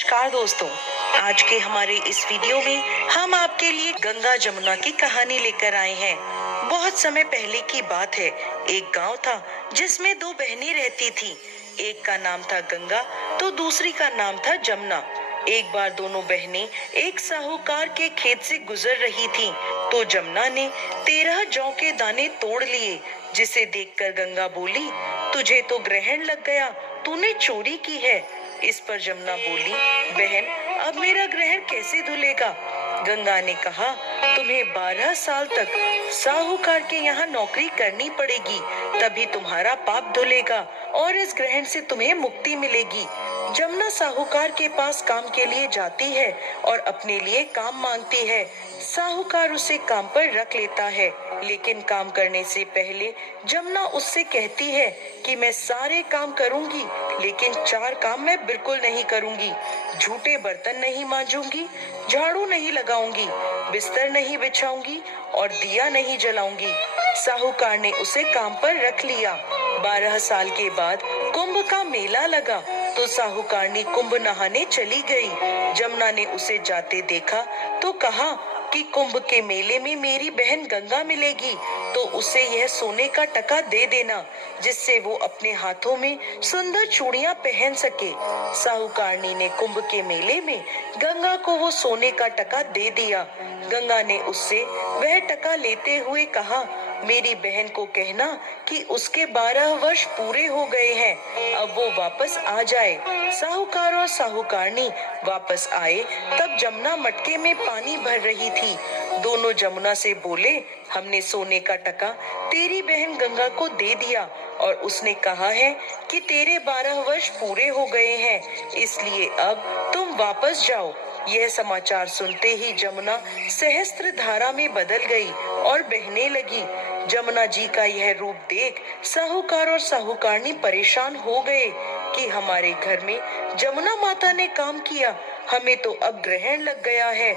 नमस्कार दोस्तों, आज के हमारे इस वीडियो में हम आपके लिए गंगा जमुना की कहानी लेकर आए हैं। बहुत समय पहले की बात है। एक गांव था जिसमें दो बहनें रहती थीं। एक का नाम था गंगा तो दूसरी का नाम था जमुना। एक बार दोनों बहनें एक साहूकार के खेत से गुजर रही थीं, तो जमुना ने 13 जौ के दाने तोड़ लिए, जिसे देखकर गंगा बोली, तुझे तो ग्रहण लग गया, तूने चोरी की है। इस पर जमुना बोली, बहन, अब मेरा ग्रहण कैसे धुलेगा? गंगा ने कहा, तुम्हें 12 साल तक साहूकार के यहाँ नौकरी करनी पड़ेगी, तभी तुम्हारा पाप धुलेगा और इस ग्रहण से तुम्हें मुक्ति मिलेगी। जमुना साहूकार के पास काम के लिए जाती है और अपने लिए काम मांगती है। साहूकार उसे काम पर रख लेता है, लेकिन काम करने से पहले जमुना उससे कहती है कि मैं सारे काम करूंगी, लेकिन 4 काम मैं बिल्कुल नहीं करूंगी। झूठे बर्तन नहीं मांजूंगी, झाड़ू नहीं लगाऊंगी, बिस्तर नहीं बिछाऊंगी और दिया नहीं जलाऊंगी। साहूकार ने उसे काम पर रख लिया। 12 साल के बाद कुंभ का मेला लगा तो साहूकारनी कुंभ नहाने चली गई। जमुना ने उसे जाते देखा तो कहा कि कुंभ के मेले में मेरी बहन गंगा मिलेगी, तो उसे यह सोने का टका दे देना, जिससे वो अपने हाथों में सुंदर चूड़ियां पहन सके। साहूकारनी ने कुंभ के मेले में गंगा को वो सोने का टका दे दिया। गंगा ने उससे वह टका लेते हुए कहा, मेरी बहन को कहना कि उसके 12 वर्ष पूरे हो गए हैं, अब वो वापस आ जाए। साहूकार और साहूकारनी वापस आए तब जमुना मटके में पानी भर रही थी। दोनों जमुना से बोले, हमने सोने का टका तेरी बहन गंगा को दे दिया और उसने कहा है कि तेरे 12 वर्ष पूरे हो गए हैं, इसलिए अब तुम वापस जाओ। यह समाचार सुनते ही जमुना सहस्त्र धारा में बदल गई और बहने लगी। जमुना जी का यह रूप देख साहूकार और साहूकारनी परेशान हो गए कि हमारे घर में जमुना माता ने काम किया, हमें तो अब ग्रहण लग गया है,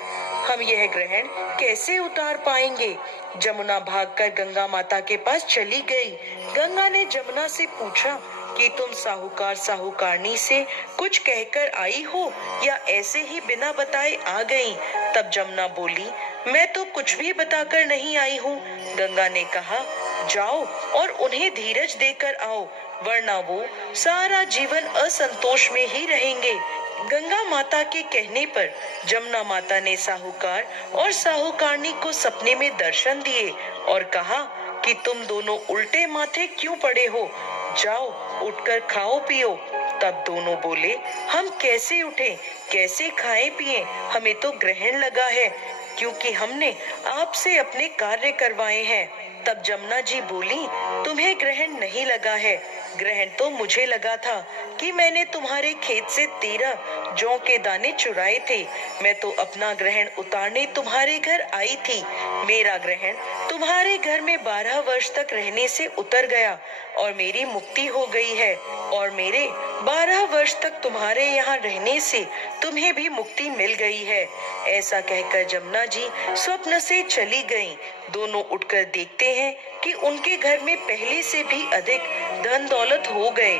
हम यह ग्रहण कैसे उतार पाएंगे? जमुना भागकर गंगा माता के पास चली गई। गंगा ने जमुना से पूछा कि तुम साहूकार साहूकारनी से कुछ कहकर आई हो या ऐसे ही बिना बताए आ गई? तब जमुना बोली, मैं तो कुछ भी बताकर नहीं आई हूँ। गंगा ने कहा, जाओ और उन्हें धीरज देकर आओ, वरना वो सारा जीवन असंतोष में ही रहेंगे। गंगा माता के कहने पर जमुना माता ने साहूकार और साहूकारनी को सपने में दर्शन दिए और कहा कि तुम दोनों उल्टे माथे क्यों पड़े हो, जाओ उठकर खाओ पियो। तब दोनों बोले, हम कैसे उठें, कैसे खाएं पिएं, हमें तो ग्रहण लगा है, क्योंकि हमने आपसे अपने कार्य करवाए हैं। तब जमुना जी बोली, तुम्हें ग्रहण नहीं लगा है, ग्रहण तो मुझे लगा था कि मैंने तुम्हारे खेत से 13 जौ के दाने चुराए थे। मैं तो अपना ग्रहण उतारने तुम्हारे घर आई थी। मेरा ग्रहण तुम्हारे घर में 12 वर्ष तक रहने से उतर गया और मेरी मुक्ति हो गई है, और मेरे 12 वर्ष तक तुम्हारे यहाँ रहने से तुम्हें भी मुक्ति मिल गई है। ऐसा कहकर जमुना जी स्वप्न से चली गईं। दोनों उठकर देखते हैं कि उनके घर में पहले से भी अधिक धन दौलत हो गए।